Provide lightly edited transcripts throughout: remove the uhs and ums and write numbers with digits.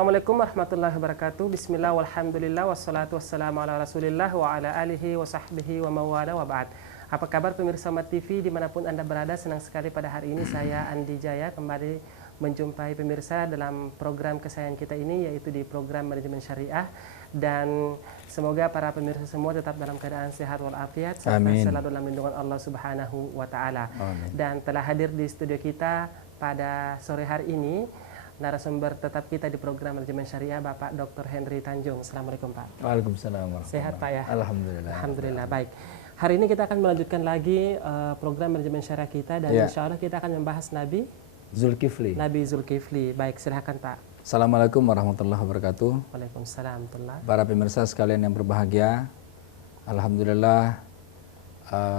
Assalamualaikum warahmatullahi wabarakatuh. Bismillah walhamdulillah wassalatu wassalamu ala rasulillah wa ala alihi wa sahbihi wa mawala wa ba'd. Apa kabar pemirsa Mat TV dimanapun Anda berada? Senang sekali pada hari ini saya Andi Jaya kembali menjumpai pemirsa dalam program kesayangan kita ini, yaitu di program Manajemen Syariah. Dan semoga para pemirsa semua tetap dalam keadaan sehat walafiat serta selalu dalam lindungan Allah Subhanahu wa Ta'ala. Dan telah hadir di studio kita pada sore hari ini narasumber tetap kita di program Manajemen Syariah, Bapak Dr. Henry Tanjung. Assalamualaikum Pak. Waalaikumsalam. Sehat Pak ya? Alhamdulillah. Alhamdulillah, baik. Hari ini kita akan melanjutkan lagi program Manajemen Syariah kita, dan insya Allah kita akan membahas Nabi Zulkifli. Nabi Zulkifli. Baik, silahkan Pak. Assalamualaikum warahmatullahi wabarakatuh. Waalaikumsalam warahmatullahi. Para pemirsa sekalian yang berbahagia, alhamdulillah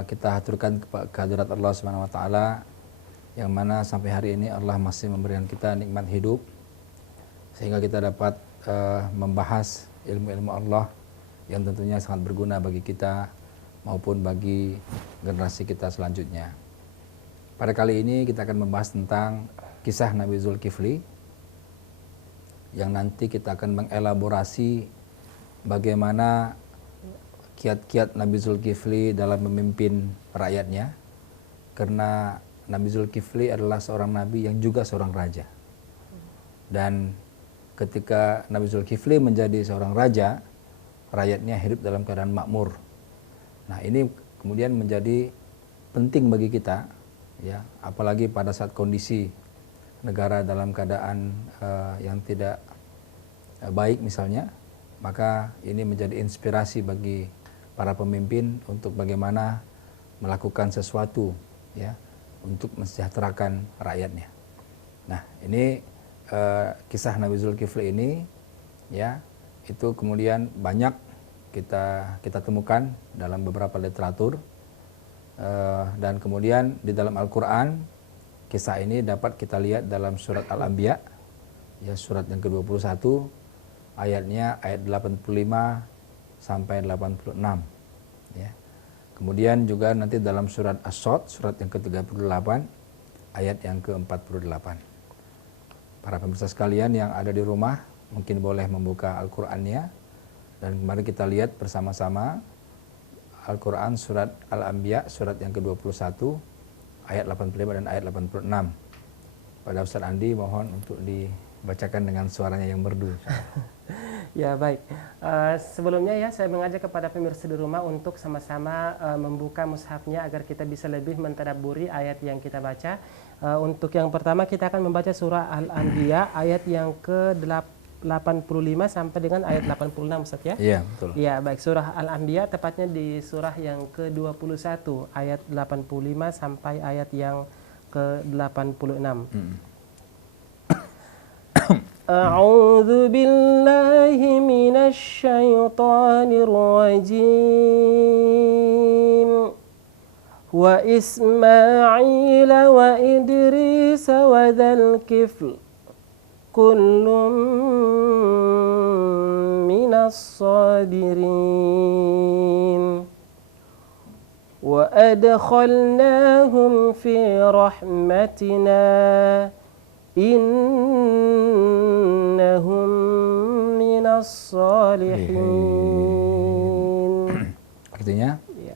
kita haturkan kehadirat Allah Subhanahu wa Ta'ala, yang mana sampai hari ini Allah masih memberikan kita nikmat hidup sehingga kita dapat membahas ilmu-ilmu Allah yang tentunya sangat berguna bagi kita maupun bagi generasi kita selanjutnya. Pada kali ini kita akan membahas tentang kisah Nabi Zulkifli, yang nanti kita akan mengelaborasi bagaimana kiat-kiat Nabi Zulkifli dalam memimpin rakyatnya, karena Nabi Zulkifli adalah seorang nabi yang juga seorang raja. Dan ketika Nabi Zulkifli menjadi seorang raja, rakyatnya hidup dalam keadaan makmur. Nah, ini kemudian menjadi penting bagi kita, ya, apalagi pada saat kondisi negara dalam keadaan yang tidak baik misalnya, maka ini menjadi inspirasi bagi para pemimpin untuk bagaimana melakukan sesuatu, ya, untuk mensejahterakan rakyatnya. Nah, ini kisah Nabi Zulkifli ini, ya, itu kemudian banyak kita temukan dalam beberapa literatur, dan kemudian di dalam Al-Quran kisah ini dapat kita lihat dalam surat Al-Anbiya, ya, surat yang ke-21, ayatnya ayat 85 sampai 86, ya. Kemudian juga nanti dalam surat As-Sod, surat yang ke-38, ayat yang ke-48. Para pemirsa sekalian yang ada di rumah, mungkin boleh membuka Al-Qur'annya, dan mari kita lihat bersama-sama Al-Qur'an surat Al-Anbiya, surat yang ke-21, ayat 85 dan ayat 86. Pada Ustaz Andi, mohon untuk dibacakan dengan suaranya yang merdu. Ya, baik. Sebelumnya ya, saya mengajak kepada pemirsa di rumah untuk sama-sama membuka mushafnya agar kita bisa lebih mentadabburi ayat yang kita baca. Untuk yang pertama kita akan membaca surah Al-Anbiya ayat yang ke-85 sampai dengan ayat 86, Ustaz ya? Iya, betul. Iya, baik. Surah Al-Anbiya tepatnya di surah yang ke-21 ayat 85 sampai ayat yang ke-86. أعوذ بالله من الشيطان الرجيم وإسماعيل وإدريس وذا الكفل كل من الصابرين وأدخلناهم في رحمتنا innahum minas salihin. Artinya? Ya.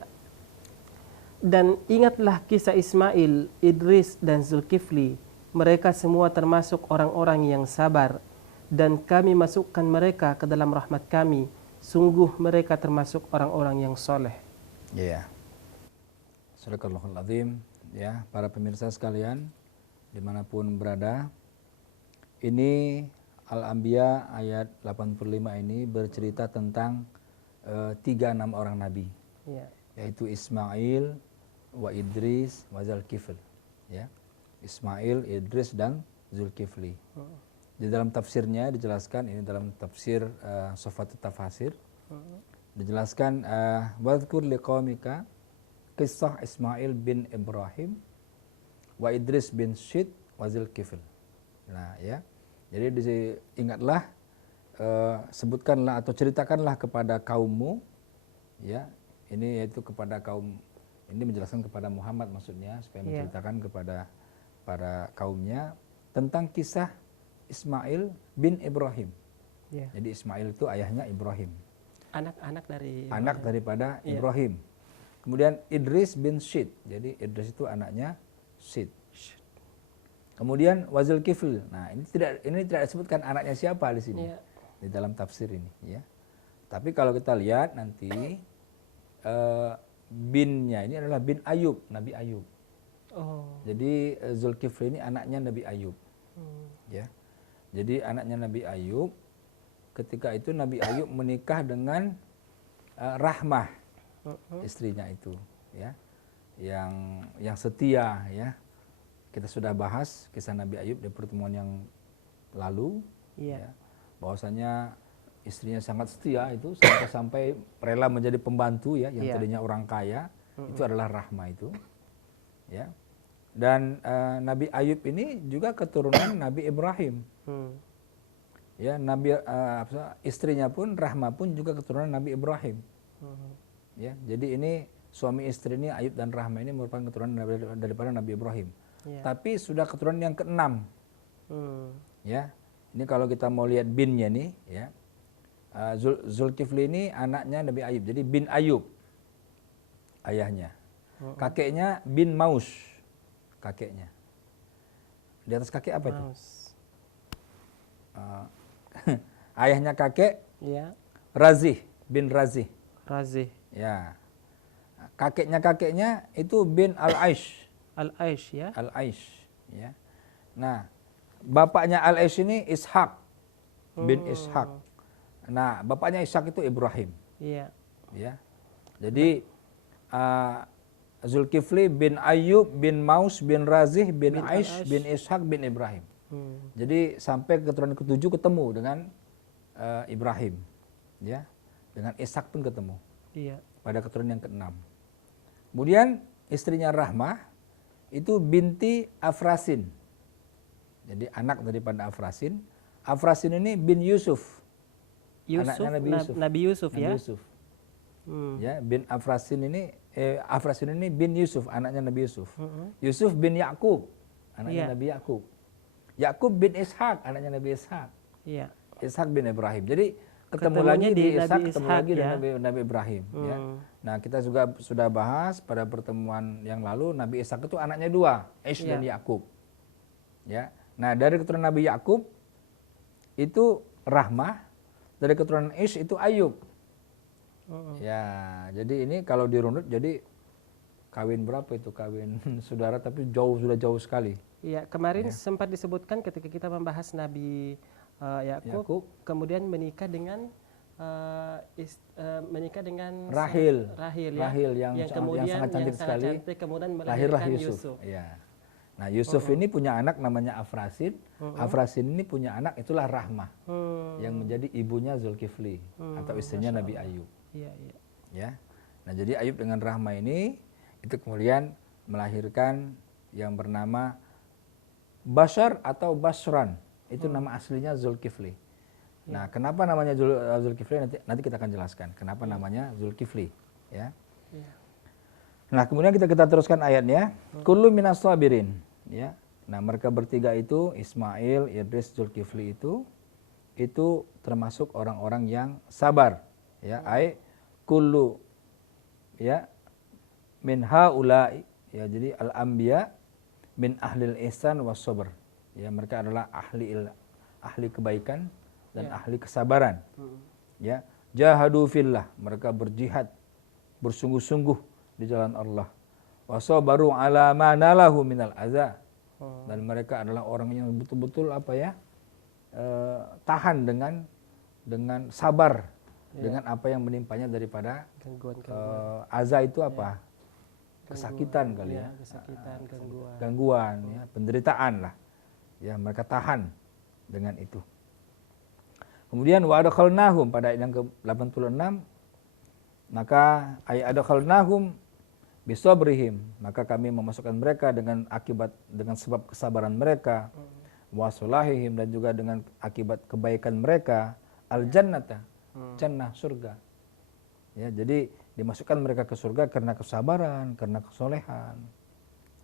Dan ingatlah kisah Ismail, Idris dan Zulkifli. Mereka semua termasuk orang-orang yang sabar, dan kami masukkan mereka ke dalam rahmat kami. Sungguh mereka termasuk orang-orang yang soleh. Iya. Sadaqallahul azim. Ya, para pemirsa sekalian dimanapun berada, ini Al-Anbiya ayat 85 ini bercerita tentang 3-6 orang nabi, yaitu Ismail, wa Idris, wa Zulkifli, ya. Ismail, Idris dan Zulkifli. Di dalam tafsirnya dijelaskan, ini dalam tafsir Sofatut Tafasir, dijelaskan wadhkur liqaumika kisah Ismail bin Ibrahim wa Idris bin Syed wa Zulkifli. Nah, ya. Jadi ingatlah, sebutkanlah atau ceritakanlah kepada kaummu, ya. Ini yaitu kepada kaum, ini menjelaskan kepada Muhammad maksudnya, supaya menceritakan kepada para kaumnya tentang kisah Ismail bin Ibrahim. Ya. Jadi Ismail itu ayahnya Ibrahim. Anak-anak dari Anak daripada Iya. Ibrahim. Kemudian Idris bin Syed. Jadi Idris itu anaknya Syed. Kemudian Wazul Kifl. Nah, ini tidak disebutkan anaknya siapa di sini. Iya. Di dalam tafsir ini, ya. Tapi kalau kita lihat nanti binnya ini adalah bin Ayub, Nabi Ayub. Oh. Jadi Zulkifli ini anaknya Nabi Ayub, ya. Jadi anaknya Nabi Ayub. Ketika itu Nabi Ayub menikah dengan Rahmah, istrinya itu, ya, yang setia, ya. Kita sudah bahas kisah Nabi Ayub di pertemuan yang lalu, Iya. ya, bahwasanya istrinya sangat setia itu sampai rela menjadi pembantu, ya, yang Iya. tadinya orang kaya, itu adalah Rahmah itu, ya. Dan Nabi Ayub ini juga keturunan Nabi Ibrahim. Ya, istrinya pun Rahmah pun juga keturunan Nabi Ibrahim. Ya, jadi ini suami istri ini Ayub dan Rahmah ini merupakan keturunan daripada Nabi Ibrahim. Ya. Tapi sudah keturunan yang ke-6. Ya. Ini kalau kita mau lihat binnya nih, ya. Zulkifli ini anaknya Nabi Ayub. Jadi bin Ayub ayahnya. Kakeknya bin Maus. Kakeknya. Di atas kakek apa itu? Ayahnya kakek Ya. Razih bin Razih. Razih. Ya. Kakeknya itu bin Al-Aish. Al-Aish, ya. Al-Aish, ya. Nah, bapaknya Al-Aish ini Ishak bin Ishak. Nah, bapaknya Ishak itu Ibrahim. Iya. Ya. Jadi Zulkifli bin Ayub bin Maus bin Razih bin Aish bin Ishak bin Ibrahim. Jadi sampai keturunan ke-7 ketemu dengan Ibrahim, ya. Dengan Ishak pun ketemu. Iya. Pada keturunan yang ke-6. Kemudian istrinya Rahmah itu binti Afrasin. Jadi anak daripada Afrasin. Afrasin ini bin Yusuf. Anaknya Nabi Yusuf. Nabi Yusuf, ya. Nabi Yusuf. Ya, bin Afrasin ini bin Yusuf, anaknya Nabi Yusuf. Yusuf bin Yakub, anaknya Iya. Nabi Yakub. Yakub bin Ishak, anaknya Nabi Ishak. Iya. Ishak bin Ibrahim. Jadi ketemu Ketemunya lagi di di Nabi Ishak, ketemu Ishak, lagi di ya. Nabi Ibrahim, ya. Nah, kita juga sudah bahas pada pertemuan yang lalu Nabi Ishak itu anaknya 2, Ish dan Yakub. Ya. Nah, dari keturunan Nabi Yakub itu Rahmah, dari keturunan Ish itu Ayub. Ya, jadi ini kalau dirunut jadi kawin berapa itu? Kawin saudara tapi sudah jauh sekali. Iya, kemarin sempat disebutkan ketika kita membahas Nabi Yakub, kemudian menikah dengan Rahil. Rahil, ya. Rahil yang kemudian sangat cantik sekali. kemudian Lahirlah melahirkan Yusuf. Ya. Nah, Yusuf ini punya anak namanya Afrasin. Afrasin ini punya anak itulah Rahmah. Yang menjadi ibunya Zulkifli atau istrinya Nabi Ayub. Iya, iya. Ya. Nah, jadi Ayub dengan Rahmah ini itu kemudian melahirkan yang bernama Bashar atau Basran. Itu nama aslinya Zulkifli. Nah, kenapa namanya Zulkifli nanti kita akan jelaskan. Kenapa namanya Zulkifli, ya. Iya. Nah, kemudian kita teruskan ayatnya. Kullu minas sabirin, ya. Nah, mereka bertiga itu Ismail, Idris, Zulkifli itu termasuk orang-orang yang sabar, ya. Kullu, ya, min haula'i, ya. Jadi al-anbiya min ahlil ihsan was sabr. Ya, mereka adalah ahli kebaikan dan ahli kesabaran. Ya, jahadu fillah, mereka berjihad bersungguh-sungguh di jalan Allah. Wasabaru ala ma nalahu minal adza. Dan mereka adalah orang yang betul-betul tahan dengan sabar dengan apa yang menimpanya daripada Gangguan. azza itu apa? Kesakitan kali ya. Kesakitan, Gangguan, ya, penderitaan lah. Ya, mereka tahan dengan itu. Kemudian wa adkhalnahum pada ayat yang ke-86, maka adkhalnahum bisabrihim, maka kami memasukkan mereka dengan sebab kesabaran mereka, wa salahihim, dan juga dengan akibat kebaikan mereka, al jannata, jannah, surga. Ya, jadi dimasukkan mereka ke surga karena kesabaran, karena kesolehan.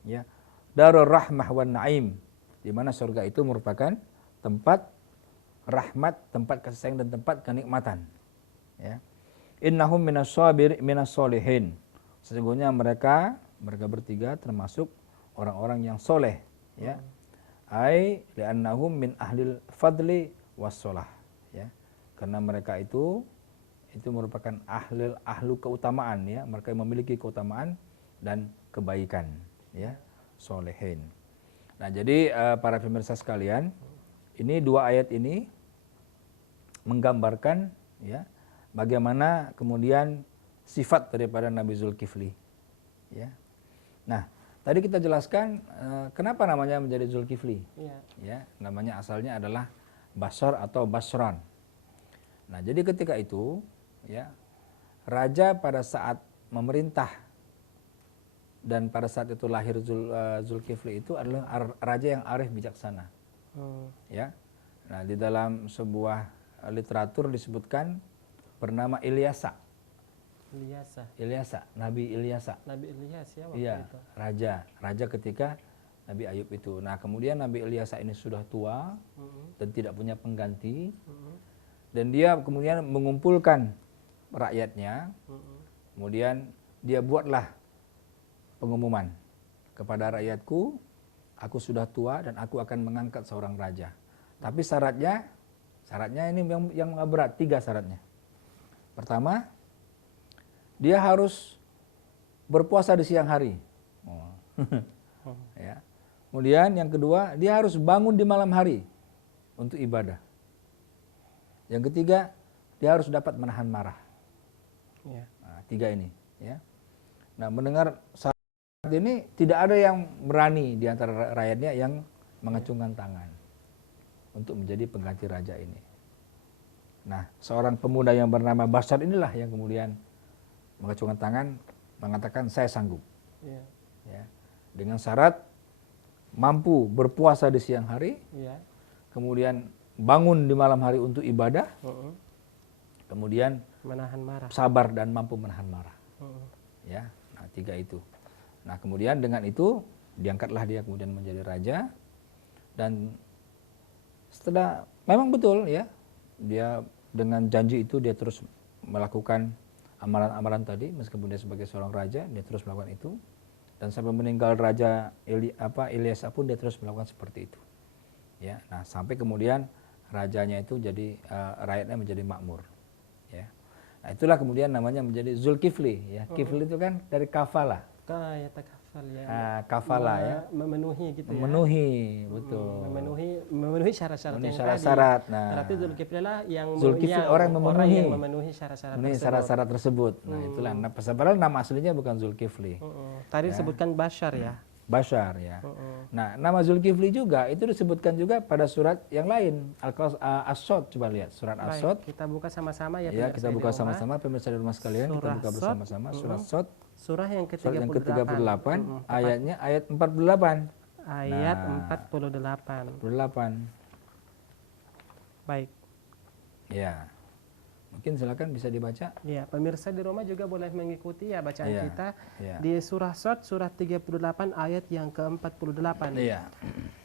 Ya. Darur rahmah wan naim, di mana surga itu merupakan tempat rahmat, tempat kasih sayang dan tempat kenikmatan. Ya. Innahum minas solihin. Sesungguhnya mereka bertiga termasuk orang-orang yang soleh, ya. Ai li'annahum min ahlil fadli wassalah, ya. Karena mereka itu merupakan ahlu keutamaan, ya. Mereka yang memiliki keutamaan dan kebaikan, ya. Solehin. Nah, jadi para pemirsa sekalian, ini dua ayat ini menggambarkan, ya, bagaimana kemudian sifat daripada Nabi Zulkifli, ya. Nah, tadi kita jelaskan kenapa namanya menjadi Zulkifli, ya. Namanya asalnya adalah Basar atau Basran. Nah, jadi ketika itu, ya, raja pada saat memerintah dan pada saat itu lahir Zulkifli itu adalah raja yang arif bijaksana, ya. Nah, di dalam sebuah literatur disebutkan bernama Ilyasa, Nabi Ilyasa. Nabi Ilyas, ya, waktu itu. Raja ketika Nabi Ayub itu. Nah, kemudian Nabi Ilyasa ini sudah tua dan tidak punya pengganti, dan dia kemudian mengumpulkan rakyatnya, kemudian dia buatlah pengumuman kepada rakyatku, aku sudah tua dan aku akan mengangkat seorang raja. Tapi syaratnya ini yang berat, 3 syaratnya. Pertama, dia harus berpuasa di siang hari. Ya. Kemudian yang kedua, dia harus bangun di malam hari untuk ibadah. Yang ketiga, dia harus dapat menahan marah. Nah, 3 ini, ya. Nah, mendengar saat ini tidak ada yang berani di antara rakyatnya yang mengacungkan tangan untuk menjadi pengganti raja ini. Nah, seorang pemuda yang bernama Basar inilah yang kemudian mengacungkan tangan, mengatakan saya sanggup. Ya. Dengan syarat mampu berpuasa di siang hari, kemudian bangun di malam hari untuk ibadah, kemudian menahan marah, sabar dan mampu menahan marah. Ya, nah 3 itu. Nah, kemudian dengan itu diangkatlah dia kemudian menjadi raja, dan setelah memang betul, ya, dia dengan janji itu dia terus melakukan amalan-amalan tadi, meskipun dia sebagai seorang raja dia terus melakukan itu, dan sampai meninggal raja Ilyas pun dia terus melakukan seperti itu, ya. Nah, sampai kemudian rajanya itu jadi rakyatnya menjadi makmur, ya. Nah, itulah kemudian namanya menjadi Zulkifli, ya. Kifli itu kan dari kafala. Kafala, ya. Memenuhi gitu, memenuhi, ya. Betul. Memenuhi syarat-syarat yang syarat-syarat. tadi. Nah, berarti Zulkifli lah yang orang yang memenuhi syarat-syarat tersebut. Nah, itulah. Nah, padahal nama aslinya bukan Zulkifli. Tadi disebutkan Bashar, ya. Bashar, ya. Nah, nama Zulkifli juga itu disebutkan juga pada surat yang lain, As-Sod. Coba lihat surat As-Sod. Kita buka sama-sama, ya. Ya, kita buka sama-sama pemirsa di rumah sekalian. Kita buka bersama-sama surat Sod. Surah yang ke-38, ayatnya ayat 48. Ayat 48. Baik. Ya. Mungkin silakan bisa dibaca. Ya, pemirsa di rumah juga boleh mengikuti, ya, bacaan kita di surah Sod, surah 38 ayat yang ke-48. Iya.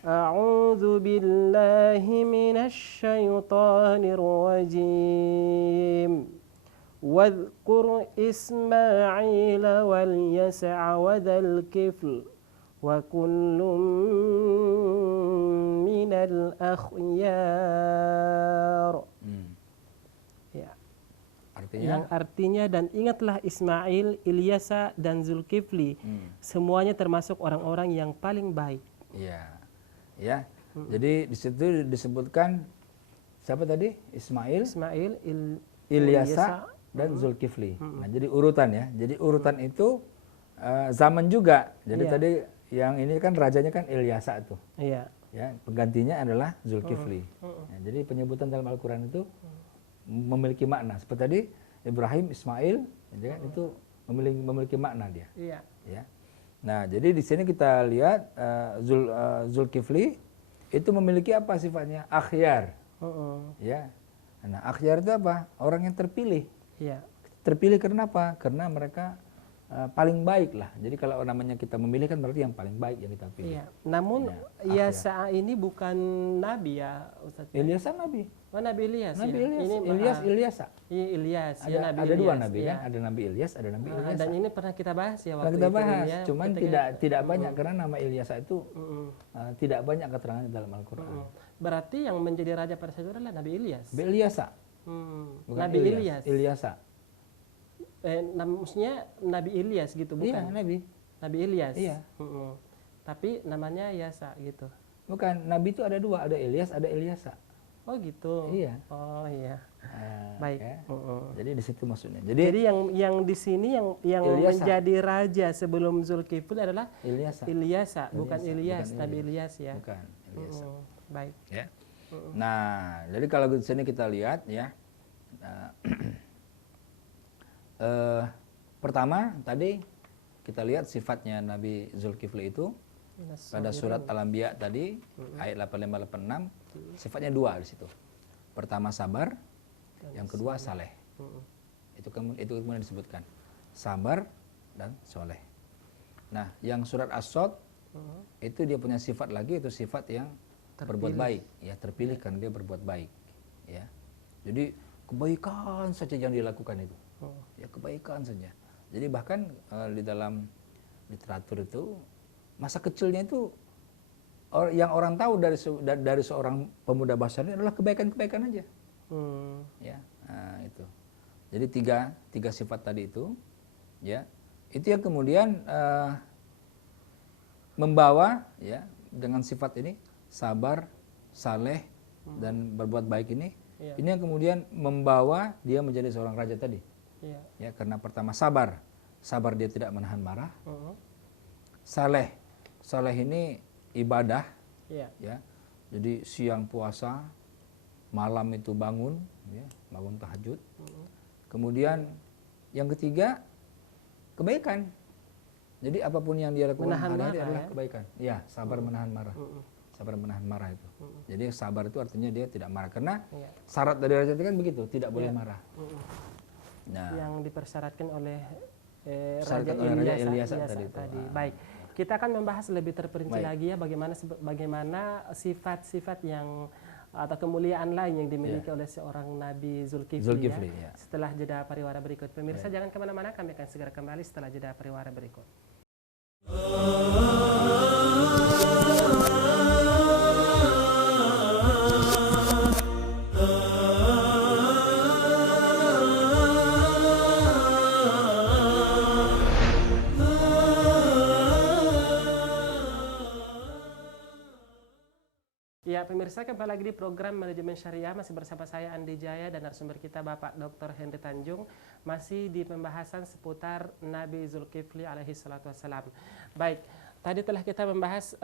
A'udzu billahi minasy syaithanir rajim. Wadhkur Ismaila wal Yas'a wa dzal kifl wa kullum minal akhyar. Ya. Yang artinya, dan ingatlah Ismail, Ilyasa dan Zulkifli, semuanya termasuk orang-orang yang paling baik. Iya. Ya. Jadi di situ disebutkan siapa tadi? Ismail, Ilyasa dan Zulkifli. Nah, jadi urutan, ya. Jadi urutan itu zaman juga. Jadi tadi yang ini kan rajanya kan Ilyasa tuh. Iya. Ya, penggantinya adalah Zulkifli. Nah, jadi penyebutan dalam Al-Qur'an itu memiliki makna. Seperti tadi Ibrahim, Ismail, ya, itu memiliki makna dia. Iya. Ya. Nah, jadi di sini kita lihat Zulkifli itu memiliki apa sifatnya? Akhyar. Ya. Nah, akhyar itu apa? Orang yang terpilih. Iya. Terpilih karena apa? Karena mereka paling baik lah. Jadi kalau namanya kita memilih kan berarti yang paling baik yang kita pilih. Iya. Namun Ya, Yasa ini bukan nabi ya, Ustaz. Ilyasa nabi. Oh, Nabi Ilyas. Nabi ya. Ilyas, Ini Ilyasa. Iya, Ilyas. Ada, Ya, Nabi ada dua Ilyas, nabi iya. kan, ada Nabi Ilyas, ada Nabi Ilyasa. Dan ini pernah kita bahas ya Pernah waktu kita itu, bahas, ya, cuman ketika- tidak banyak karena nama Ilyasa itu Mm-mm. tidak banyak keterangannya dalam Al-Qur'an. Mm-mm. Berarti yang menjadi raja pada saat itu adalah Nabi Ilyas. Nabi Ilyasa, bukan Nabi Ilyas. Ilyasa. Maksudnya Nabi Ilyas gitu, Iya, bukan? nabi. Nabi Ilyas. Iya. Mm-mm. Tapi namanya Yasa gitu. Bukan, nabi itu ada dua, ada Ilyas, ada Ilyasa. Oh gitu. Iya. Oh iya. Nah, Baik. ya. Mm-mm. Jadi di situ maksudnya. Jadi yang di sini yang Ilyasa. menjadi raja sebelum Zulkifli adalah Ilyasa. Ilyasa, bukan Ilyasa, Ilyas, bukan Nabi Ilyas. Ilyas ya. Bukan Ilyasa. Baik. Ya. Nah, jadi kalau di sini kita lihat ya. Nah, pertama tadi kita lihat sifatnya Nabi Zulkifli itu pada surat Al-Anbiya tadi ayat 8586 sifatnya dua di situ. Pertama sabar, yang kedua saleh. Itu kemudian disebutkan sabar dan soleh. Nah, yang surat As-Sod itu dia punya sifat lagi, itu sifat yang berbuat baik, ya terpilih karena dia berbuat baik, ya. Jadi kebaikan saja yang dilakukan itu, ya kebaikan saja. Jadi bahkan di dalam literatur itu masa kecilnya itu yang orang tahu dari seorang pemuda Basar ini adalah kebaikan-kebaikan aja, ya. Nah, itu. Jadi tiga sifat tadi itu, ya, itu yang kemudian membawa, ya, dengan sifat ini sabar, saleh, dan berbuat baik ini, ini yang kemudian membawa dia menjadi seorang raja tadi, ya, karena pertama sabar dia tidak menahan marah, saleh ini ibadah, ya, jadi siang puasa, malam itu bangun, ya, bangun tahajud. Kemudian yang ketiga kebaikan. Jadi apapun yang dia lakukan hari-hari adalah kebaikan. Ya, sabar menahan marah. Sabar menahan marah itu. Jadi sabar itu artinya dia tidak marah karena syarat dari raja itu kan begitu, tidak boleh marah. Nah, yang dipersyaratkan oleh Raja Ilyas tadi. Baik. Kita akan membahas lebih terperinci lagi ya bagaimana sifat-sifat yang atau kemuliaan lain yang dimiliki oleh seorang Nabi Zulkifli ya. Setelah jeda pariwara berikut. Pemirsa jangan kemana-mana, kami akan segera kembali setelah jeda pariwara berikut. Ya, pemirsa, kembali lagi di program Manajemen Syariah, masih bersama saya Andi Jaya dan narasumber kita Bapak Dr. Henry Tanjung, masih di pembahasan seputar Nabi Zulkifli alaihi salatu wassalam. Baik, tadi telah kita membahas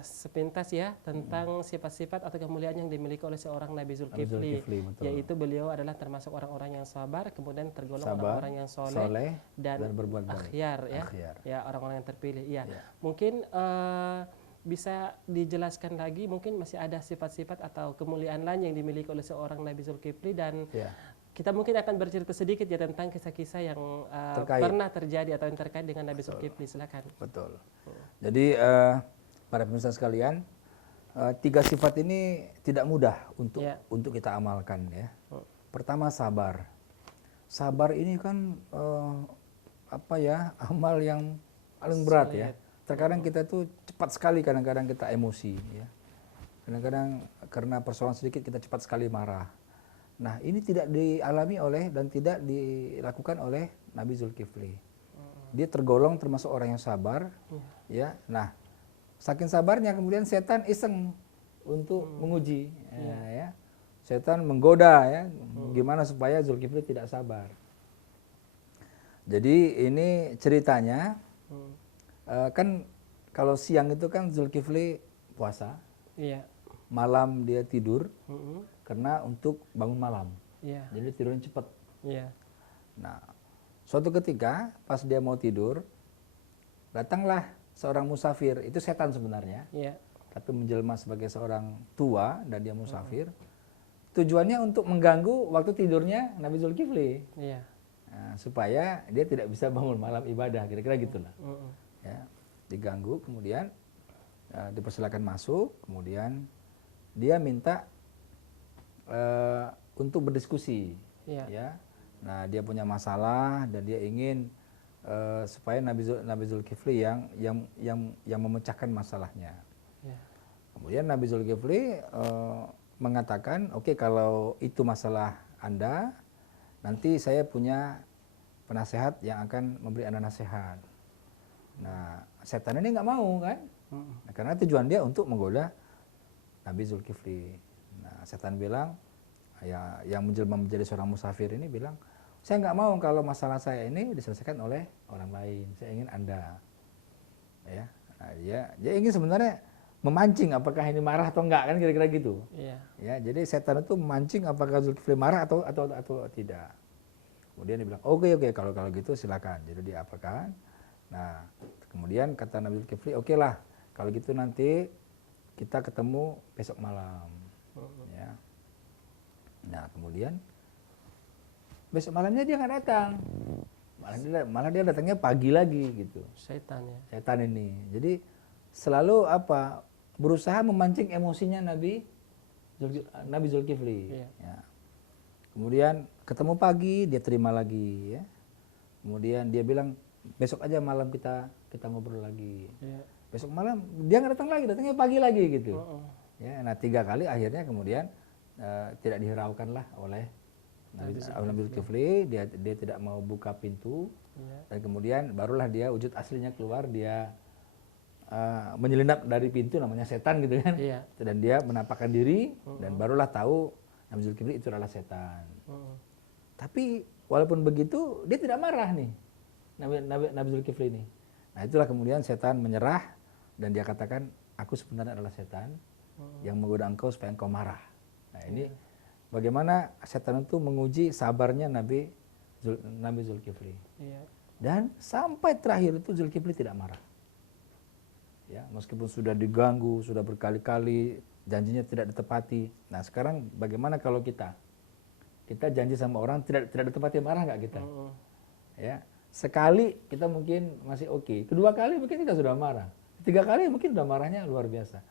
sepintas ya tentang sifat-sifat atau kemuliaan yang dimiliki oleh seorang Nabi Zulkifli, yaitu beliau adalah termasuk orang-orang yang sabar, kemudian tergolong orang-orang yang soleh dan berbuat baik. Ya, orang-orang yang terpilih. Ya. Mungkin bisa dijelaskan lagi, mungkin masih ada sifat-sifat atau kemuliaan lain yang dimiliki oleh seorang Nabi Zulkifli dan kita mungkin akan bercerita sedikit ya tentang kisah-kisah yang pernah terjadi atau yang terkait dengan Nabi Zulkifli. Silakan. Betul. Jadi para pemirsa sekalian, tiga sifat ini tidak mudah untuk kita amalkan ya. Pertama sabar. Sabar ini kan amal yang paling berat ya. Terkadang kita tuh cepat sekali, kadang-kadang kita emosi, ya. Kadang-kadang karena persoalan sedikit kita cepat sekali marah. Nah, ini tidak dialami oleh dan tidak dilakukan oleh Nabi Zulkifli. Dia tergolong termasuk orang yang sabar, ya. Nah, saking sabarnya kemudian setan iseng untuk menguji, ya. Setan menggoda, ya, gimana supaya Zulkifli tidak sabar. Jadi ini ceritanya. Kan kalau siang itu kan Zulkifli puasa, malam dia tidur karena untuk bangun malam, jadi tidurnya cepat. Nah, suatu ketika pas dia mau tidur, datanglah seorang musafir, itu setan sebenarnya, tapi menjelma sebagai seorang tua dan dia musafir, tujuannya untuk mengganggu waktu tidurnya Nabi Zulkifli. supaya dia tidak bisa bangun malam ibadah, kira-kira gitulah. Ya, diganggu, kemudian dipersilakan masuk, kemudian dia minta untuk berdiskusi, ya. Nah, dia punya masalah dan dia ingin supaya Nabi Zulkifli yang memecahkan masalahnya. Kemudian Nabi Zulkifli mengatakan, oke, kalau itu masalah Anda, nanti saya punya penasehat yang akan memberi Anda nasihat. Nah, setan ini nggak mau kan? Nah, karena tujuan dia untuk menggoda Nabi Zulkifli. Nah, setan bilang, ya, yang menjelma menjadi seorang musafir ini bilang, saya nggak mau kalau masalah saya ini diselesaikan oleh orang lain. Saya ingin Anda. Ya, nah, dia ingin sebenarnya memancing apakah ini marah atau enggak, kan kira-kira gitu. Ya, jadi setan itu memancing apakah Zulkifli marah atau tidak. Kemudian dia bilang, oke, kalau gitu silakan. Jadi diapakan. Nah, kemudian kata Nabi Zulkifli, oke lah, kalau gitu nanti kita ketemu besok malam. Ya. Nah, kemudian besok malamnya dia nggak datang. Malah dia datangnya pagi lagi gitu. Setan ini. Jadi selalu berusaha memancing emosinya Nabi Zulkifli. Ya. Kemudian ketemu pagi, dia terima lagi. Ya. Kemudian dia bilang, besok aja malam kita ngobrol lagi. Besok malam dia nggak datang lagi, datangnya pagi lagi gitu. Ya, nah 3 kali akhirnya kemudian tidak dihiraukan lah oleh Nabi Zulkifli. Dia tidak mau buka pintu. Dan kemudian barulah dia wujud aslinya keluar, dia menyelinap dari pintu, namanya setan gitu kan. Dan dia menampakkan diri dan barulah tahu Nabi Zulkifli itu adalah setan. Tapi walaupun begitu dia tidak marah nih Nabi Zulkifli ini. Nah, itulah kemudian setan menyerah dan dia katakan, aku sebenarnya adalah setan yang menggoda engkau supaya engkau marah. Nah, ini bagaimana setan itu menguji sabarnya Nabi Zulkifli. Dan sampai terakhir itu Zulkifli tidak marah. Ya, meskipun sudah diganggu, sudah berkali-kali, janjinya tidak ditepati. Nah, sekarang bagaimana kalau kita janji sama orang tidak ditepati, marah nggak kita? Ya, sekali kita mungkin masih oke, kedua kali mungkin kita sudah marah, 3 kali mungkin sudah marahnya luar biasa.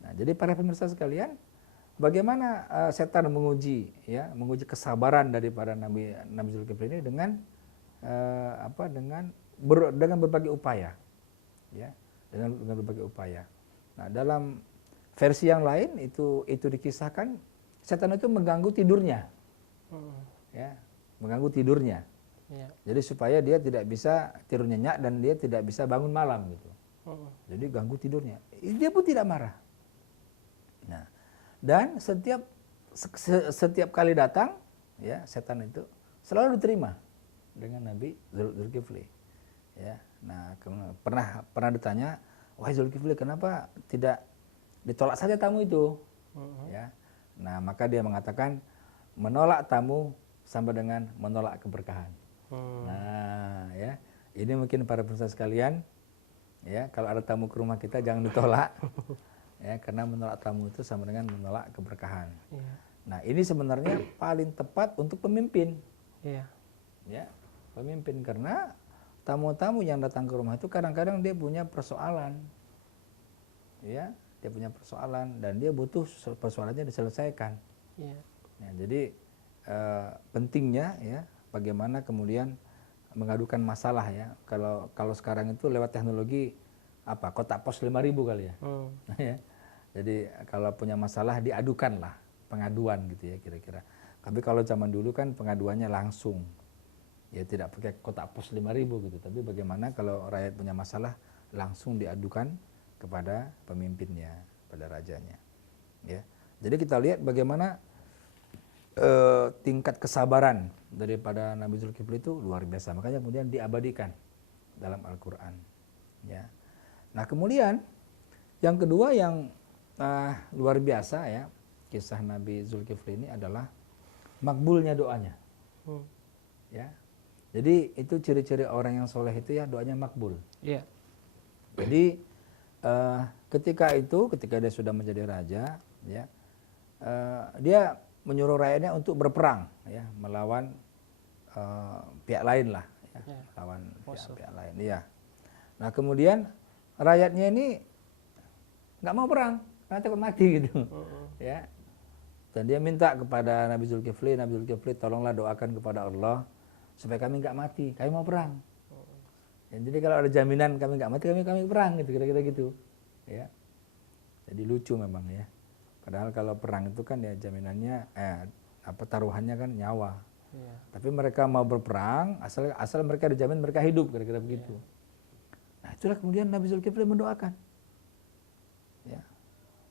Nah, jadi para pemirsa sekalian, bagaimana setan menguji kesabaran daripada Nabi Zulkifli ini dengan dengan berbagai upaya, ya, dengan berbagai upaya. Nah, dalam versi yang lain itu dikisahkan setan itu mengganggu tidurnya, ya, mengganggu tidurnya. Jadi supaya dia tidak bisa tidur nyenyak dan dia tidak bisa bangun malam gitu. Jadi ganggu tidurnya. Dia pun tidak marah. Nah, dan setiap kali datang, ya, setan itu selalu diterima dengan Nabi Zulkifli. Ya, nah, pernah ditanya, wahai Zulkifli, kenapa tidak ditolak saja tamu itu? Ya, nah, maka dia mengatakan, menolak tamu sama dengan menolak keberkahan. Nah, ya, ini mungkin para pemirsa sekalian, ya, kalau ada tamu ke rumah kita jangan ditolak. Ya, karena menolak tamu itu sama dengan menolak keberkahan. Nah, ini sebenarnya paling tepat untuk pemimpin. Ya, pemimpin, karena tamu-tamu yang datang ke rumah itu kadang-kadang dia punya persoalan. Ya, dia punya persoalan dan dia butuh persoalannya diselesaikan. Ya, jadi pentingnya, ya, bagaimana kemudian mengadukan masalah, ya. Kalau sekarang itu lewat teknologi kotak pos 5.000 kali ya. Ya. Jadi kalau punya masalah diadukanlah, pengaduan gitu ya kira-kira. Tapi kalau zaman dulu kan pengaduannya langsung. Ya, tidak pakai kotak pos 5.000 gitu. Tapi bagaimana kalau rakyat punya masalah langsung diadukan kepada pemimpinnya, pada rajanya. Ya. Jadi kita lihat bagaimana tingkat kesabaran daripada Nabi Zulkifli itu luar biasa. Makanya kemudian diabadikan dalam Al-Quran. Ya. Nah, kemudian yang kedua yang luar biasa, ya, kisah Nabi Zulkifli ini adalah makbulnya doanya. Ya. Jadi itu ciri-ciri orang yang soleh itu, ya, doanya makbul. Jadi ketika dia sudah menjadi raja, ya, dia menyuruh rakyatnya untuk berperang, ya, melawan pihak lain lah, ya, Ya. lawan Musuh. pihak lain. Iya. Nah kemudian rakyatnya ini nggak mau perang, karena takut mati gitu, ya. Dan dia minta kepada Nabi Zulkifli, tolonglah doakan kepada Allah supaya kami nggak mati, kami mau perang. Ya, jadi kalau ada jaminan kami nggak mati, kami perang gitu, kira-kira gitu, ya. Jadi lucu memang ya. Padahal kalau perang itu kan ya jaminannya, taruhannya kan nyawa. Iya. Tapi mereka mau berperang asal mereka dijamin mereka hidup, kira-kira begitu. Nah itulah kemudian Nabi Zulkifli mendoakan, ya,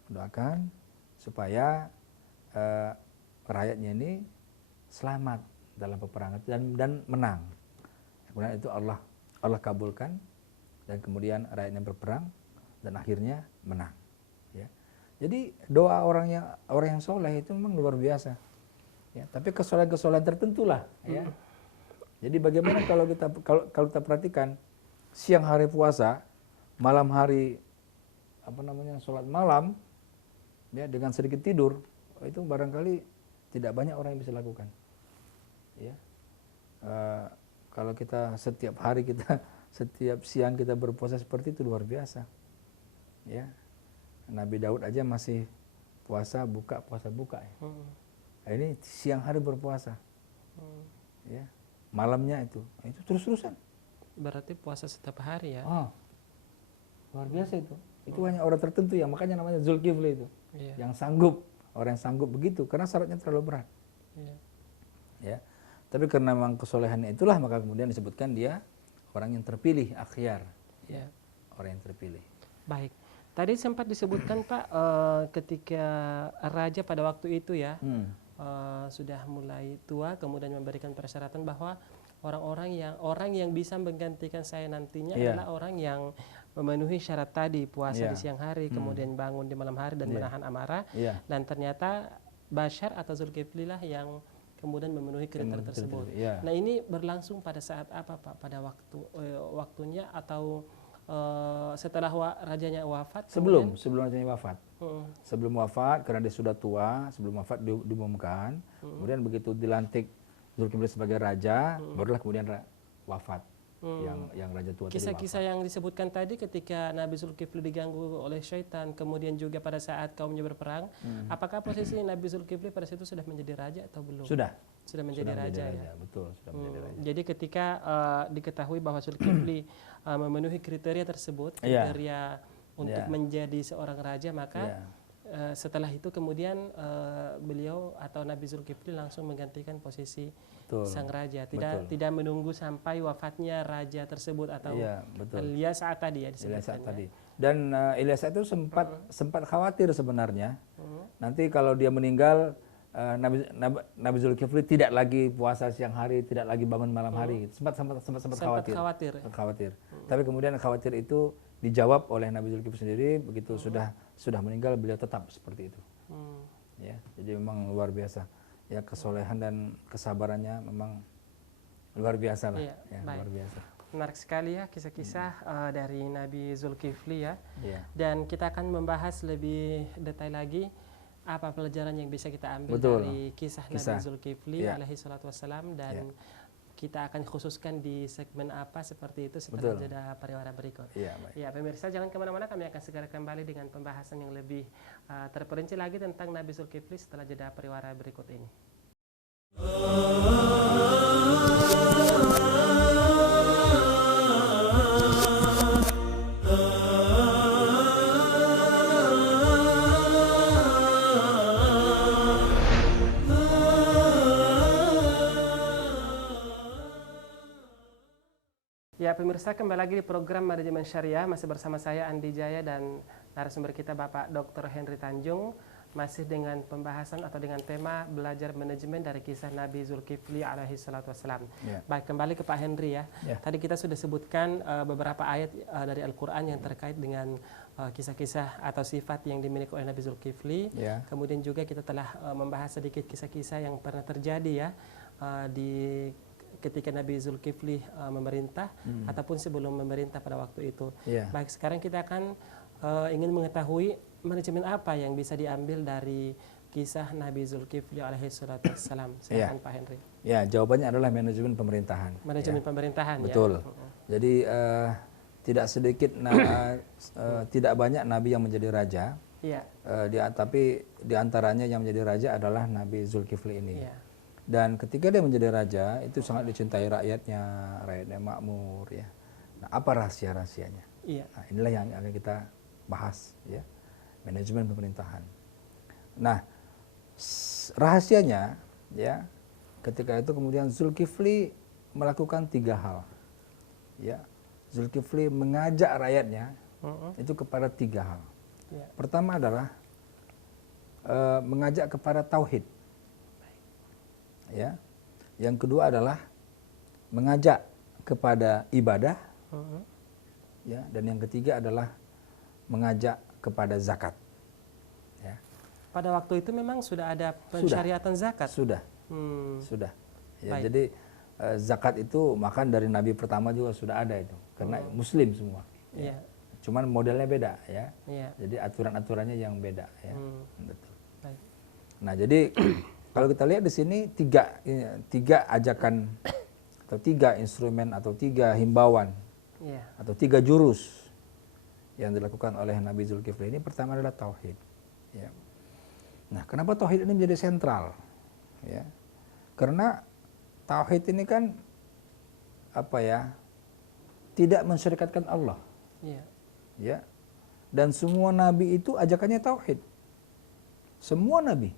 mendoakan supaya rakyatnya ini selamat dalam peperangan dan menang. Kemudian itu Allah kabulkan, dan kemudian rakyatnya berperang dan akhirnya menang. Ya. Jadi doa orang yang soleh itu memang luar biasa. Ya, tapi kesalahan tertentu lah. Ya. Jadi bagaimana kalau kita perhatikan siang hari puasa, malam hari sholat malam, ya, dengan sedikit tidur, itu barangkali tidak banyak orang yang bisa lakukan. Ya. Kalau kita setiap siang kita berpuasa seperti itu luar biasa. Ya. Nabi Daud aja masih puasa buka. Ya. Nah, ini siang hari berpuasa. Ya. Malamnya itu terus-terusan. Berarti puasa setiap hari ya? Oh, luar biasa itu. Itu hanya orang tertentu yang makanya namanya Zulkifli itu. Iya. Orang yang sanggup begitu karena syaratnya terlalu berat. Iya. Ya. Tapi karena memang kesolehannya itulah maka kemudian disebutkan dia orang yang terpilih, akhyar. Iya. Orang yang terpilih. Baik. Tadi sempat disebutkan Pak ketika raja pada waktu itu ya sudah mulai tua, kemudian memberikan persyaratan bahwa orang yang bisa menggantikan saya nantinya adalah orang yang memenuhi syarat tadi, puasa di siang hari, kemudian bangun di malam hari dan menahan amarah. Dan ternyata Bashar atau Zulkifli lah yang kemudian memenuhi kriteria tersebut. Nah ini berlangsung pada saat apa Pak? Pada waktunya atau setelah rajanya wafat? Sebelum rajanya wafat. Sebelum wafat, karena dia sudah tua, sebelum wafat diumumkan. Kemudian begitu dilantik Zulkifli sebagai raja, barulah kemudian wafat. Yang raja tua tadi wafat. Kisah-kisah yang disebutkan tadi ketika Nabi Zulkifli diganggu oleh syaitan, kemudian juga pada saat kaumnya berperang, apakah posisi Nabi Zulkifli pada situ sudah menjadi raja atau belum? Sudah menjadi raja ya. Betul, sudah menjadi raja. Jadi ketika diketahui bahwa Zulkifli memenuhi kriteria tersebut, kriteria untuk menjadi seorang raja, maka setelah itu kemudian beliau atau Nabi Zulkifli langsung menggantikan posisi sang raja, tidak menunggu sampai wafatnya raja tersebut atau Ilyas tadi ya disebutkan. Tadi. Dan Ilyas itu sempat khawatir sebenarnya. Nanti kalau dia meninggal, Nabi Zulkifli tidak lagi puasa siang hari, tidak lagi bangun malam hari. Sempat khawatir. Tapi kemudian khawatir itu dijawab oleh Nabi Zulkifli sendiri. Begitu sudah meninggal, beliau tetap seperti itu. Ya, jadi memang luar biasa. Ya, kesolehan dan kesabarannya memang luar biasa lah. Luar biasa. Menarik sekali ya kisah-kisah dari Nabi Zulkifli ya. Dan kita akan membahas lebih detail lagi apa pelajaran yang bisa kita ambil dari kisah Nabi Zulkifli alaihi salatu wassalam, dan kita akan khususkan di segmen apa seperti itu setelah jeda pariwara berikut. Ya, pemirsa jangan kemana-mana, kami akan segera kembali dengan pembahasan yang lebih terperinci lagi tentang Nabi Zulkifli setelah jeda pariwara berikut ini. Ya, pemirsa, kembali lagi di program Manajemen Syariah, masih bersama saya Andi Jaya dan narasumber kita Bapak Dr. Henry Tanjung, masih dengan pembahasan atau dengan tema belajar manajemen dari kisah Nabi Zulkifli alaihi salatu wassalam. Baik, kembali ke Pak Henry ya. Tadi kita sudah sebutkan beberapa ayat dari Al-Quran yang terkait dengan kisah-kisah atau sifat yang dimiliki oleh Nabi Zulkifli. Kemudian juga kita telah membahas sedikit kisah-kisah yang pernah terjadi ya ketika Nabi Zulkifli memerintah ataupun sebelum memerintah pada waktu itu. Baik, sekarang kita akan ingin mengetahui manajemen apa yang bisa diambil dari kisah Nabi Zulkifli alaihi salatu wassalam? Iya. Silakan Pak Henry. Ya, jawabannya adalah manajemen pemerintahan. Manajemen pemerintahan Betul. ya. Jadi tidak sedikit, tidak banyak nabi yang menjadi raja. Iya. Tapi di antaranya yang menjadi raja adalah Nabi Zulkifli ini. Iya. Dan ketika dia menjadi raja, itu sangat dicintai rakyatnya makmur ya. Nah, apa rahasia-rahasianya? Iya. Nah, inilah yang akan kita bahas ya. Manajemen pemerintahan. Nah, rahasianya ya, ketika itu kemudian Zulkifli melakukan 3 hal. Ya. Zulkifli mengajak rakyatnya itu kepada 3 hal. Ya. Pertama adalah mengajak kepada tauhid. Ya. Yang kedua adalah mengajak kepada ibadah. Ya, dan yang ketiga adalah mengajak kepada zakat. Ya. Pada waktu itu memang sudah ada pensyariatan zakat. Sudah. Sudah. Ya, jadi zakat itu makan dari nabi pertama juga sudah ada itu, karena muslim semua. Ya. Cuman modelnya beda ya. Jadi aturan-aturannya yang beda ya. Betul. Baik. Nah, jadi kalau kita lihat di sini tiga ajakan atau 3 instrumen atau 3 himbauan atau 3 jurus yang dilakukan oleh Nabi Zulkifli ini. Pertama adalah tauhid. Ya. Nah, kenapa tauhid ini menjadi sentral? Ya. Karena tauhid ini kan tidak mensyirikatkan Allah. Ya. Dan semua nabi itu ajakannya tauhid. Semua nabi.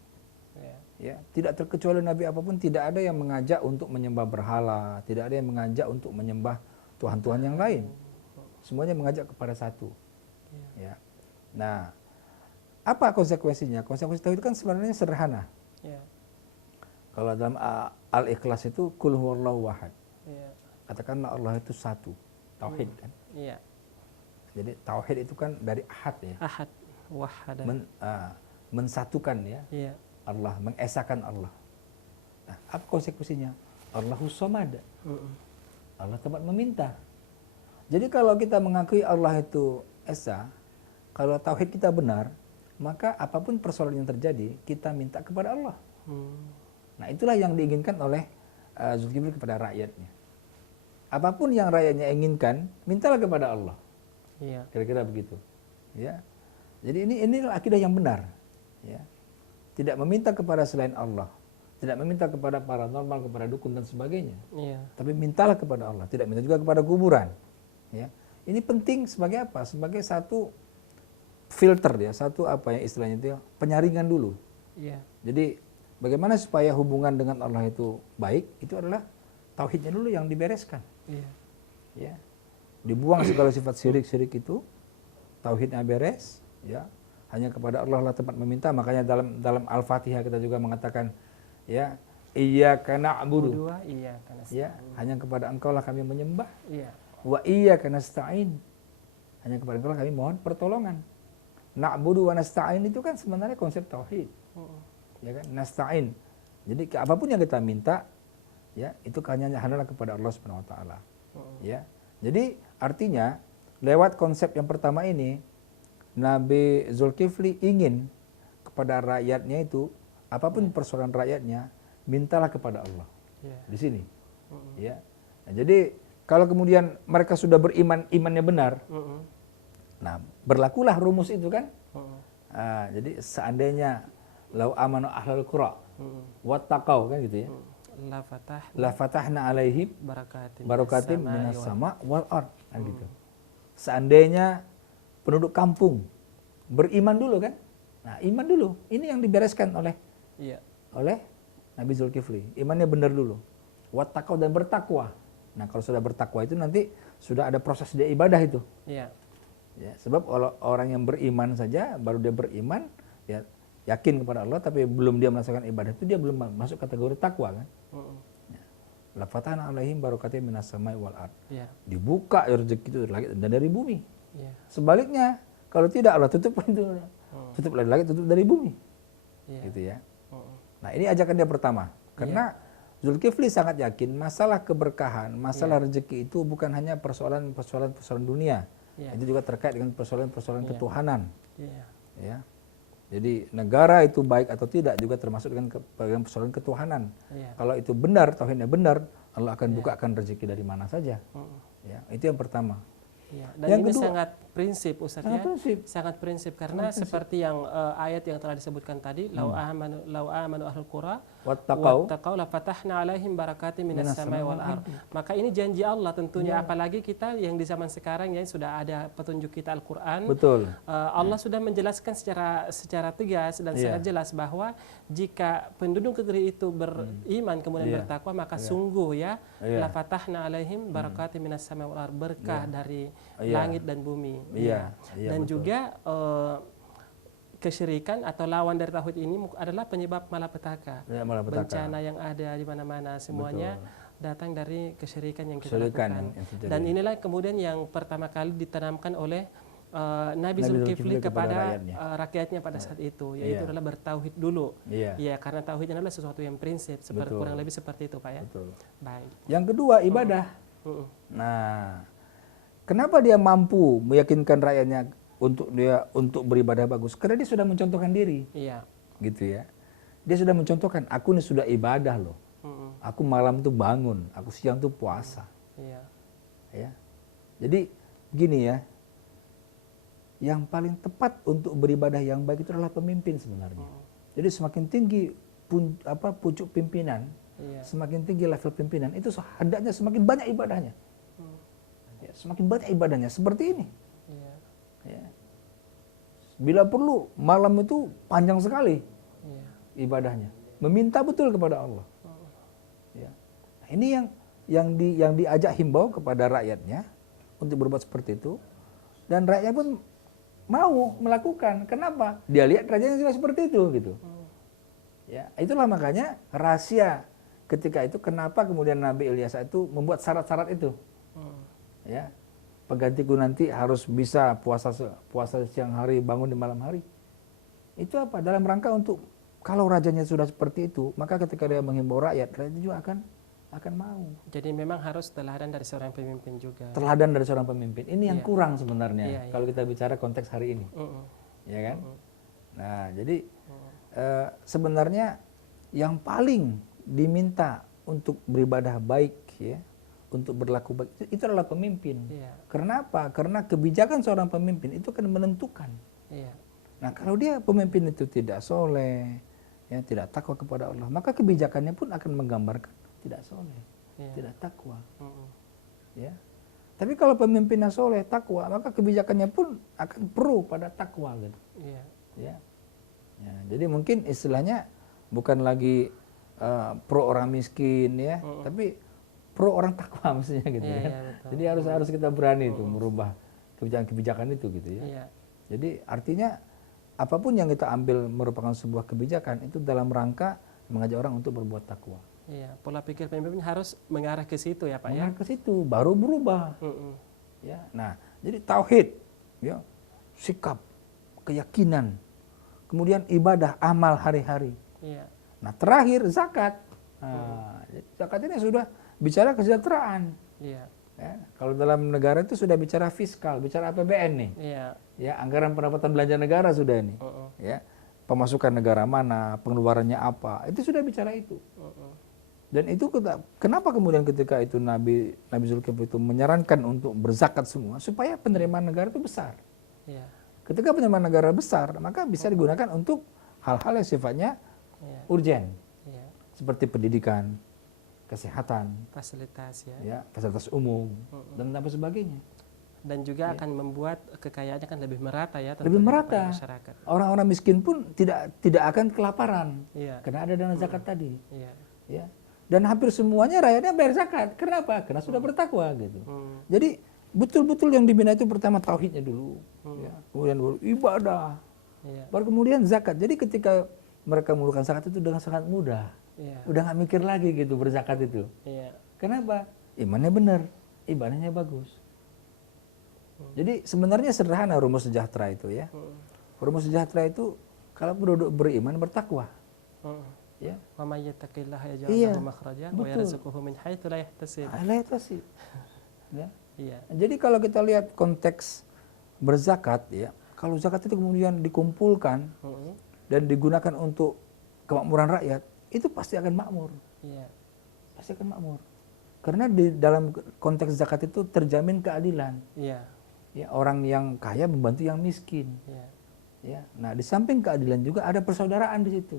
Ya, tidak terkecuali nabi apapun tidak ada yang mengajak untuk menyembah berhala, tidak ada yang mengajak untuk menyembah tuhan-tuhan yang lain. Semuanya mengajak kepada satu. Ya. Nah, apa konsekuensinya? Konsekuensi tauhid kan sebenarnya sederhana. Kalau dalam Al-Ikhlas itu kul huwallahu wahad. Katakanlah Allah itu satu. Tauhid kan. Jadi tauhid itu kan dari ahad ya. Ahad, wahad. Mensatukan ya. Allah, mengesakan Allah. Nah, apa konsekuensinya? Allahus Samad. Allah tempat meminta. Jadi kalau kita mengakui Allah itu esa, kalau tauhid kita benar, maka apapun persoalan yang terjadi, kita minta kepada Allah. Nah, itulah yang diinginkan oleh Zulkifli kepada rakyatnya. Apapun yang rakyatnya inginkan, mintalah kepada Allah. Kira-kira begitu. Ya. Jadi inilah akidah yang benar. Ya. Tidak meminta kepada selain Allah, tidak meminta kepada paranormal, kepada dukun dan sebagainya. Tapi mintalah kepada Allah, tidak minta juga kepada kuburan. Ya. Ini penting sebagai apa? Sebagai satu filter ya, satu istilahnya itu penyaringan dulu. Jadi bagaimana supaya hubungan dengan Allah itu baik? Itu adalah tauhidnya dulu yang dibereskan. Ya. Dibuang segala sifat syirik itu, tauhidnya beres, ya. Hanya kepada Allah lah tempat meminta. Makanya dalam Al-Fatihah kita juga mengatakan ya, iyyaka na'budu. Ya, hanya kepada Engkau lah kami menyembah. Wa iyyaka nasta'in. Hanya kepada Engkau lah kami mohon pertolongan. Na'budu wa nasta'in itu kan sebenarnya konsep tauhid. Ya kan? Nasta'in. Jadi apapun yang kita minta ya, itu hanyalah kepada Allah Subhanahu wa taala. Ya. Jadi artinya lewat konsep yang pertama ini Nabi Zulkifli ingin kepada rakyatnya itu, apapun persoalan rakyatnya, mintalah kepada Allah. Di sini. Ya. Nah, jadi kalau kemudian mereka sudah beriman, imannya benar, nah berlakulah rumus itu kan. Jadi seandainya lau amanu ahlul qura wattaqau kan gitu ya. La fatahna alaihim barakatim minas sama wal ard kan gitu. Seandainya penduduk kampung beriman dulu kan. Nah, iman dulu. Ini yang dibereskan oleh Nabi Zulkifli. Imannya benar dulu. Wattaqau dan bertakwa. Nah, kalau sudah bertakwa itu nanti sudah ada proses dia ibadah itu. Ya, sebab kalau orang yang beriman saja baru dia beriman ya yakin kepada Allah tapi belum dia melaksanakan ibadah itu dia belum masuk kategori takwa kan. La fatahna alaihim barakatim minas samai wal ard. Dibuka rezeki itu dari langit dan dari bumi. Sebaliknya kalau tidak Allah tutup pintu, tutup dari langit, tutup dari bumi, gitu ya. Nah ini ajakan dia pertama, karena Zulkifli sangat yakin masalah keberkahan, masalah rezeki itu bukan hanya persoalan dunia, itu juga terkait dengan persoalan ketuhanan. Ya. Jadi negara itu baik atau tidak juga termasuk dengan persoalan ketuhanan. Iya. Kalau itu benar, tauhidnya benar, Allah akan Iya. bukakan rezeki dari mana saja. Ya, itu yang pertama. Ya, dan Yang ini kedua, sangat prinsip Ustaz sangat ya. prinsip. Sangat prinsip karena seperti yang ayat yang telah disebutkan tadi, lau amanu ahlul qura wattaqau la fatahna alaihim barakatim minas samai wal ardh. Maka ini janji Allah tentunya, apalagi kita yang di zaman sekarang ya sudah ada petunjuk kita Al-Qur'an. Betul. Allah sudah menjelaskan secara tegas dan sangat jelas bahwa jika penduduk negeri itu beriman kemudian bertakwa, maka sungguh ya la fatahna alaihim barakatim minas samai wal ardh, berkah dari langit dan bumi. Dan betul. Juga kesyirikan atau lawan dari tauhid ini adalah penyebab malapetaka. Bencana yang ada di mana-mana semuanya datang dari kesyirikan yang kita lakukan. Dan inilah kemudian yang pertama kali ditanamkan oleh Nabi Zulkifli kepada rakyatnya pada saat itu, yaitu adalah bertauhid dulu. Ya, karena tauhid adalah sesuatu yang prinsip, kurang lebih seperti itu, Pak ya. Betul. Baik. Yang kedua, ibadah. Nah, kenapa dia mampu meyakinkan rakyatnya untuk beribadah bagus? Karena dia sudah mencontohkan diri. Iya. Gitu ya. Dia sudah mencontohkan, aku ini sudah ibadah loh. Aku malam tuh bangun, aku siang tuh puasa. Iya. Ya. Jadi gini ya. Yang paling tepat untuk beribadah yang baik itu adalah pemimpin sebenarnya. Jadi semakin tinggi pucuk pimpinan, semakin tinggi level pimpinan, itu hendaknya semakin banyak ibadahnya. Semakin banyak ibadahnya seperti ini. Ya. Bila perlu malam itu panjang sekali ibadahnya, meminta betul kepada Allah. Ya. Nah, ini yang diajak himbau kepada rakyatnya untuk berbuat seperti itu, dan rakyatnya pun mau melakukan. Kenapa? Dia lihat rakyatnya juga seperti itu gitu. Ya, itulah makanya rahasia ketika itu kenapa kemudian Nabi Ilyas itu membuat syarat-syarat itu. Ya, penggantiku nanti harus bisa puasa siang hari, bangun di malam hari. Itu apa? Dalam rangka untuk kalau rajanya sudah seperti itu, maka ketika dia menghimbau rakyat juga akan mau. Jadi memang harus teladan dari seorang pemimpin juga. Teladan dari seorang pemimpin. Ini yang kurang sebenarnya kalau kita bicara konteks hari ini. Ya kan? Nah, jadi sebenarnya yang paling diminta untuk beribadah baik ya, untuk berlaku baik itu adalah pemimpin. Karena apa? Karena kebijakan seorang pemimpin itu akan menentukan. Nah, kalau dia pemimpin itu tidak soleh, ya, tidak takwa kepada Allah, maka kebijakannya pun akan menggambarkan tidak soleh, tidak takwa. Ya. Tapi kalau pemimpinnya soleh, takwa, maka kebijakannya pun akan pro pada takwa gitu. Ya. Ya, jadi mungkin istilahnya bukan lagi pro orang miskin ya, tapi pro orang takwa maksudnya gitu kan. Jadi harus kita berani itu merubah kebijakan-kebijakan itu gitu ya. Jadi artinya apapun yang kita ambil merupakan sebuah kebijakan itu dalam rangka mengajak orang untuk berbuat takwa. Iya, pola pikir pemimpin harus mengarah ke situ ya Pak ya. Mengarah ke situ baru berubah. Ya. Nah, jadi tauhid ya, sikap, keyakinan, kemudian ibadah, amal hari-hari. Nah, terakhir zakat. Nah, zakat ini sudah bicara kesejahteraan. Ya, kalau dalam negara itu sudah bicara fiskal, bicara APBN nih. Ya, anggaran pendapatan belanja negara sudah nih. Ya, pemasukan negara mana, pengeluarannya apa, itu sudah bicara itu. Dan itu kenapa kemudian ketika itu Nabi Zulkifli itu menyarankan untuk berzakat semua supaya penerimaan negara itu besar. Ketika penerimaan negara besar, maka bisa digunakan untuk hal-hal yang sifatnya urgen, seperti pendidikan, kesehatan, fasilitas fasilitas umum dan apa sebagainya. Dan juga akan membuat kekayaannya kan lebih merata ya, lebih merata. Masyarakat. Orang-orang miskin pun tidak akan kelaparan karena ada dana zakat tadi. Ya. Dan hampir semuanya rakyatnya bayar zakat. Kenapa? Karena sudah bertakwa gitu. Jadi betul-betul yang dibina itu pertama tauhidnya dulu, ya. Kemudian baru ibadah, baru kemudian zakat. Jadi ketika mereka melakukan zakat itu dengan sangat mudah. Udah nggak mikir lagi gitu berzakat itu. Kenapa? Imannya benar, ibadahnya bagus. Jadi sebenarnya sederhana rumus sejahtera itu ya. Rumus sejahtera itu kalau penduduk beriman bertakwa. Ya. Wa may yattaqillaha yaj'al lahu makhraja wa yarzuqhu min haitsu la yahtasib. Ya. Jadi kalau kita lihat konteks berzakat ya, kalau zakat itu kemudian dikumpulkan dan digunakan untuk kemakmuran rakyat, itu pasti akan makmur. Iya. Pasti akan makmur. Karena di dalam konteks zakat itu terjamin keadilan. Iya. Ya, orang yang kaya membantu yang miskin. Iya. Ya. Nah, di samping keadilan juga ada persaudaraan di situ.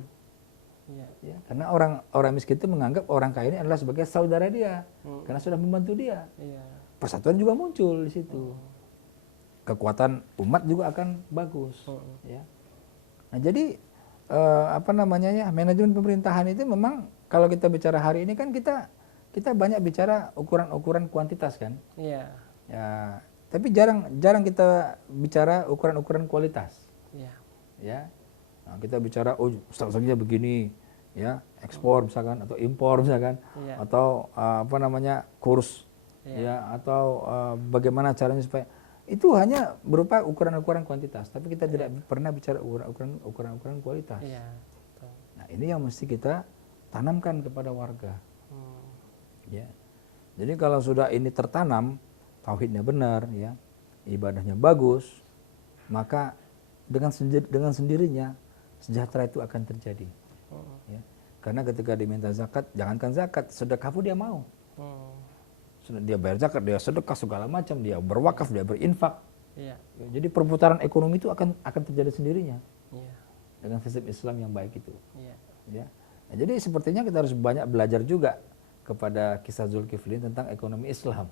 Iya. Ya, karena orang miskin itu menganggap orang kaya ini adalah sebagai saudara dia, karena sudah membantu dia. Iya. Persatuan juga muncul di situ. Kekuatan umat juga akan bagus. Ya. Nah, jadi manajemen pemerintahan itu memang kalau kita bicara hari ini kan kita banyak bicara ukuran-ukuran kuantitas kan. Iya. Ya, tapi jarang kita bicara ukuran-ukuran kualitas. Iya. Ya. Nah, kita bicara strateginya begini, ya, ekspor misalkan atau impor misalkan, atau kurs, ya, atau bagaimana caranya supaya itu hanya berupa ukuran-ukuran kuantitas, tapi kita tidak pernah bicara ukuran-ukuran kualitas. Iya. Nah, ini yang mesti kita tanamkan kepada warga. Ya. Jadi kalau sudah ini tertanam, tauhidnya benar, ya, ibadahnya bagus, maka dengan sendirinya sejahtera itu akan terjadi. Ya. Karena ketika diminta zakat, jangankan zakat, sedekah pun dia mau. Dia bayar zakat, dia sedekah segala macam, dia berwakaf, dia berinfak. Iya. Jadi perputaran ekonomi itu akan terjadi sendirinya. Iya. Dengan sistem Islam yang baik itu. Iya. Ya. Nah, jadi sepertinya kita harus banyak belajar juga kepada kisah Zulkifli tentang ekonomi Islam.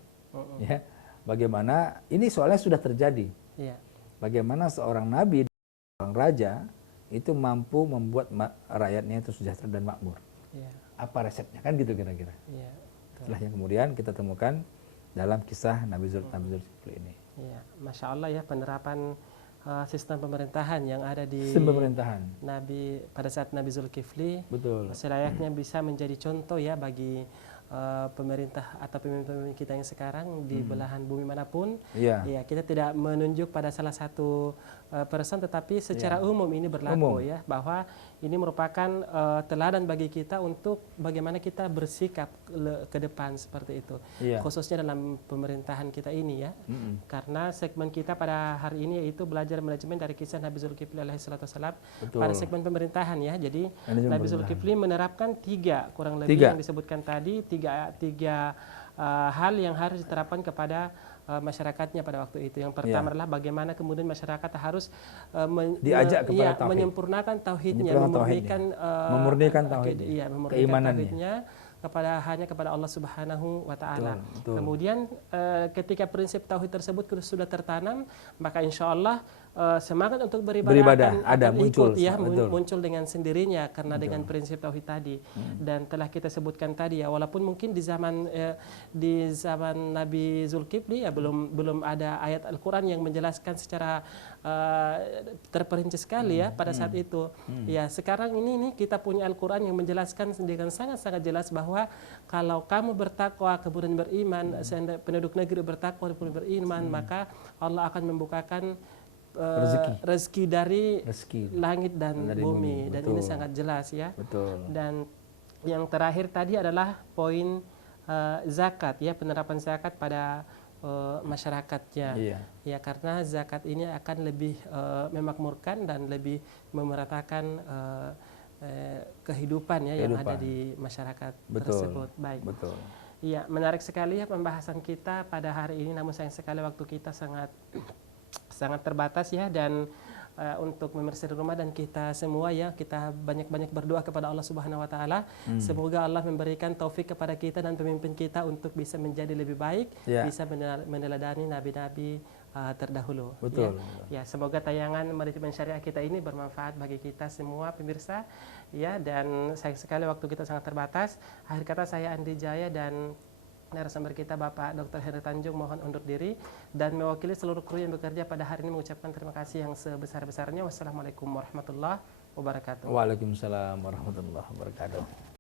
Ya. Bagaimana ini soalnya sudah terjadi. Iya. Bagaimana seorang nabi, seorang raja itu mampu membuat rakyatnya itu sejahtera dan makmur. Iya. Apa resepnya kan gitu kira-kira. Iya. Itulah yang kemudian kita temukan dalam kisah Nabi Zulkifli ini. Iya, Masya Allah ya, penerapan sistem pemerintahan yang ada di Sistem pemerintahan. Nabi pada saat Nabi Zulkifli, betul, selayaknya bisa menjadi contoh ya bagi pemerintah atau pemimpin kita yang sekarang di belahan bumi manapun. Iya. Ya, kita tidak menunjuk pada salah satu person, tetapi secara umum ini berlaku ya, bahwa ini merupakan teladan bagi kita untuk bagaimana kita bersikap ke depan seperti itu. Iya. Khususnya dalam pemerintahan kita ini ya. Karena segmen kita pada hari ini yaitu belajar manajemen dari kisah Nabi Zulkifli alaihissalam pada segmen pemerintahan ya. Jadi Nabi Zulkifli menerapkan kurang lebih yang disebutkan tadi, tiga hal yang harus diterapkan kepada masyarakatnya pada waktu itu. Yang pertama adalah bagaimana kemudian masyarakat harus diajak kepada tauhid, menyempurnakan tauhidnya, memurnikan tauhidnya hanya kepada Allah Subhanahu wa Ta'ala. Kemudian ketika prinsip tauhid tersebut sudah tertanam, maka insya Allah semangat untuk beribadah akan muncul dengan sendirinya karena dengan prinsip tauhid tadi. Dan telah kita sebutkan tadi ya, walaupun mungkin di zaman Nabi Zulkifli ya belum ada ayat Al-Qur'an yang menjelaskan secara terperinci sekali ya pada saat itu. Ya, sekarang ini kita punya Al-Qur'an yang menjelaskan dengan sangat-sangat jelas bahwa kalau kamu bertakwa kemudian beriman, penduduk negeri bertakwa kemudian beriman, maka Allah akan membukakan rezeki dari langit dan bumi. Dan ini sangat jelas ya. Dan yang terakhir tadi adalah poin zakat ya, penerapan zakat pada masyarakatnya. Ya, karena zakat ini akan lebih memakmurkan dan lebih memeratakan kehidupan ya yang ada di masyarakat tersebut. Baik. Iya, menarik sekali ya pembahasan kita pada hari ini. Namun sayang sekali waktu kita sangat terbatas ya, dan untuk pemirsa di rumah dan kita semua ya, kita banyak-banyak berdoa kepada Allah Subhanahu wa Ta'ala. Semoga Allah memberikan taufik kepada kita dan pemimpin kita untuk bisa menjadi lebih baik, bisa meneladani nabi-nabi terdahulu. Ya, semoga tayangan manajemen syariah kita ini bermanfaat bagi kita semua pemirsa ya, dan sayang sekali waktu kita sangat terbatas. Akhir kata saya Andi Jaya dan narasumber kita Bapak Dr. Heri Tanjung mohon undur diri dan mewakili seluruh kru yang bekerja pada hari ini mengucapkan terima kasih yang sebesar-besarnya. Wassalamualaikum warahmatullahi wabarakatuh. Waalaikumsalam warahmatullahi wabarakatuh.